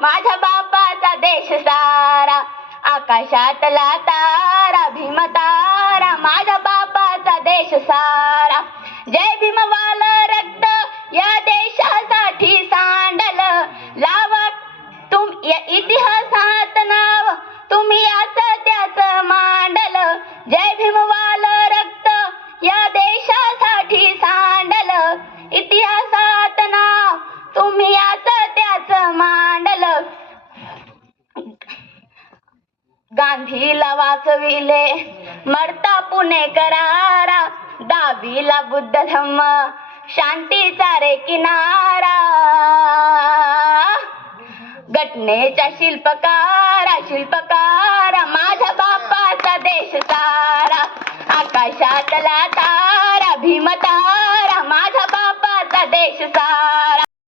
माझ्या बापाचा देश सारा, आकाशातला तारा भीम तारा, माझ्या बापाचा देश सारा. जय भीम वाल रक्त या देशासाठी सांडल, लावा तुम या इतिहासात नाव, तुम्ही असं त्याच मांडल. जय भीम वाल रक्त या देशासाठी सांडल, इतिहासात नाव तुम्ही असं त्याच मांडल. गांधीला वाचविले मरता पुणेकरारा, दाबीला बुद्ध धम्म शांतीचा रे किनारा. घटनेच्या शिल्पकारा माझ्या बापाचा देश सारा, आकाशातला तारा भीम तारा, माझ्या बापाचा देश सारा.